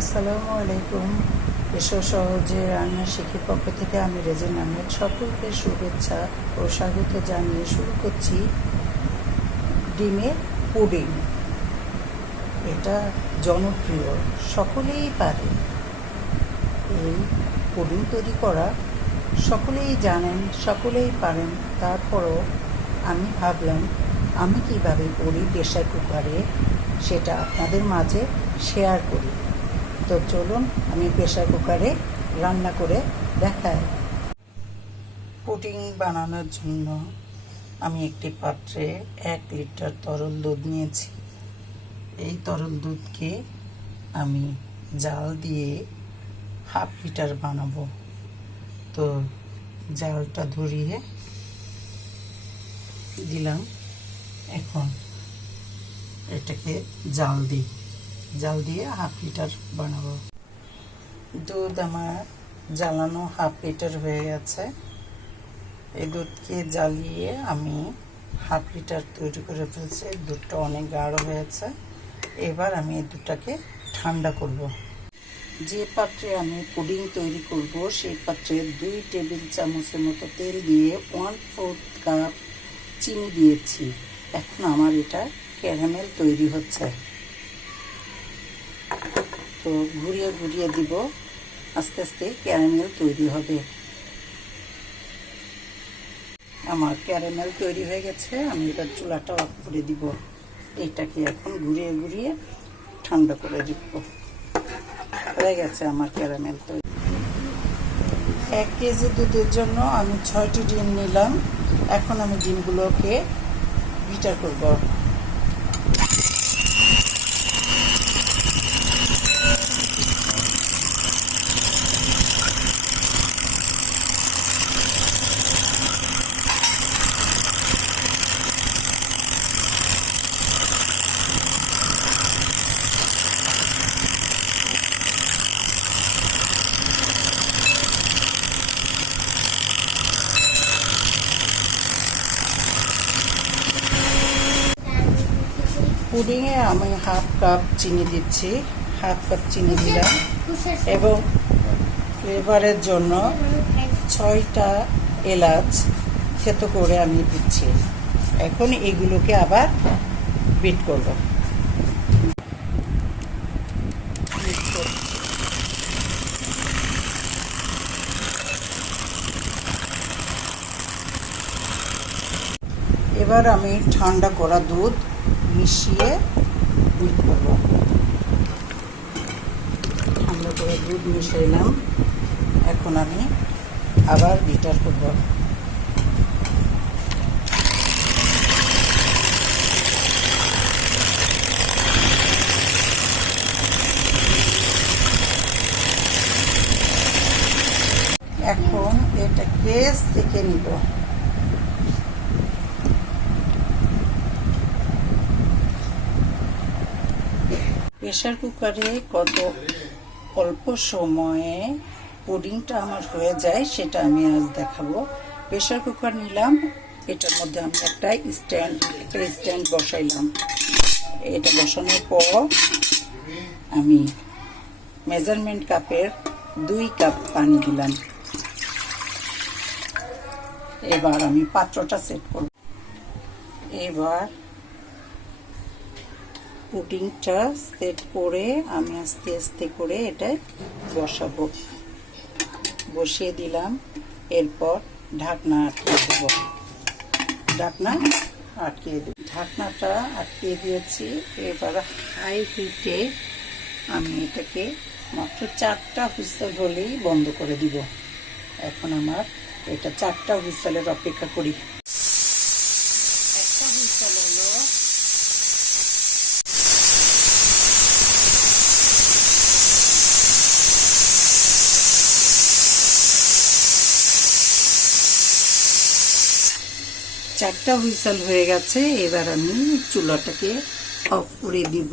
আসসালামু আলাইকুম। এসো সহজে রান্না শিখির পক্ষ থেকে আমি রেজিন আহমেদ সকলকে শুভেচ্ছা ও স্বাগত জানিয়ে শুরু করছি ডিমের পুডিং। এটা জনপ্রিয়, সকলেই পারে। এই পুডিং তৈরি করা সকলেই জানেন, সকলেই পারেন। তারপরও আমি ভাবলাম আমি কীভাবে করি প্রেসার কুকারে, সেটা আপনাদের মাঝে শেয়ার করি। তো চলুন আমি প্রেসার কুকারে রান্না করে দেখাই। পুডিং বানানোর জন্য আমি একটি পাত্রে 1 লিটার তরল দুধ নিয়েছি। এই তরল দুধকে আমি জাল দিয়ে 1/2 লিটার বানাবো। তো জালটা ধরিয়ে দিলাম। এখন এটাকে জাল দিয়ে 1/2 লিটার বানাবো। দুধ আমার জ্বালানো 1/2 লিটার হয়ে গেছে। এই দুধকে জ্বালিয়ে আমি 1/2 লিটার তৈরি করে ফেলছি। দুধটা অনেক গাঢ় হয়েছে। এবার আমি এই দুধটাকে ঠান্ডা করব। যে পাত্রে আমি পুডিং তৈরি করব সেই পাত্রে 2 টেবিল চামচের মতো তেল দিয়ে 1/4 কাপ চিনি দিয়েছি। এখন আমার এটা ক্যারামেল তৈরি হচ্ছে। তো ঘুরিয়ে দিব, আস্তে আস্তে ক্যারামেল তৈরি হবে। আমার ক্যারামেল তৈরি হয়ে গেছে। আমি এবার চুলাটা অফ করে দিব। এটাকে এখন ঘুরিয়ে ঠান্ডা করে দিব। হয়ে গেছে আমার ক্যারামেল তৈরি। 1 কেজি দুধের জন্য আমি 6টি ডিম নিলাম। এখন আমি ডিমগুলোকে বিটার করব। পুডিংয়ে আমি 1/2 কাপ চিনি দিচ্ছি। 1/2 কাপ চিনি দিলাম এবং ফ্লেভারের জন্য 6টা এলাচ থেতো করে আমি দিচ্ছি। এখন এগুলোকে আবার বিট করব। এবার আমি ঠান্ডা করা দুধ মিশিয়ে বিট করব। ঠান্ডা করে দুধ মিশাইলাম। এখন আমি আবার বিটার করব। এখন এটাকে সেঁকে নিব। প্রেসার কুকারে কত অল্প সময়ে পুডিংটা আমার হয়ে যায় সেটা আমি আজ দেখাবো। প্রেসার কুকার নিলাম, এটার মধ্যে আমি একটা স্ট্যান্ড বসাইলাম। এটা বসানোর পর আমি মেজারমেন্ট কাপের 2 কাপ পানি দিলাম। এবার আমি পাত্রটা সেট করব। এবার পুডিংটা সেট করে আমি আস্তে আস্তে করে এটা বসাবো। বসিয়ে দিলাম। এরপর ঢাকনা আটকে দেব। ঢাকনাটা আটকে দিয়েছি। এবার হাই হিটে আমি এটাকে মাত্র 4টা হুইসেল হলেই বন্ধ করে দিব। এখন আমার এটা 4টা হুইসেলের অপেক্ষা করি। একটা হুইসেল হলো। চারটা হুইসেল হয়ে গেছে। এবার আমি চুলাটাকে অফ করে দিব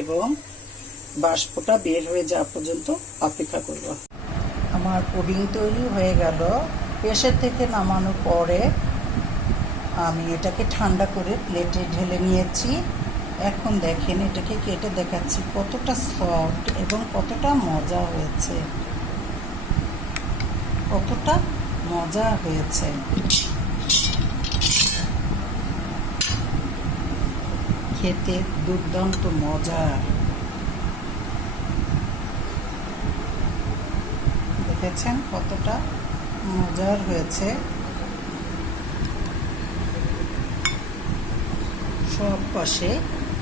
এবং বাষ্পটা বের হয়ে যাওয়া পর্যন্ত অপেক্ষা করব। আমার পুডিং তৈরি হয়ে গেল। প্রেসার থেকে নামানোর পরে আমি এটাকে ঠান্ডা করে প্লেটে ঢেলে নিয়েছি। এখন দেখেন এটাকে কেটে দেখাচ্ছি কতটা সফট এবং কতটা মজা হয়েছে, কতটা মজা হয়েছে। খেতে দুর্দান্ত মজা। দেখেছেন কতটা মজার হয়েছে, সব পাশে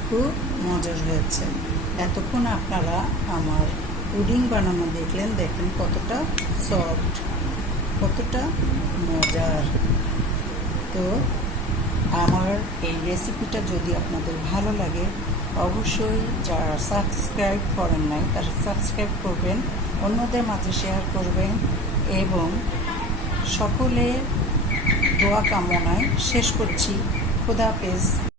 খুব মজার হয়েছে। এতক্ষণ আপনারা আমার পুডিং বানানো দেখলেন, দেখেন কতটা সফট, কতটা মজার। তো আমার এই রেসিপিটা যদি আপনাদের ভালো লাগে, অবশ্যই যারা সাবস্ক্রাইব করেন নাই তারা সাবস্ক্রাইব করবেন, অন্যদের মাঝে শেয়ার করবেন এবং সকলের দোয়া কামনায় শেষ করছি। খোদা হাফেজ।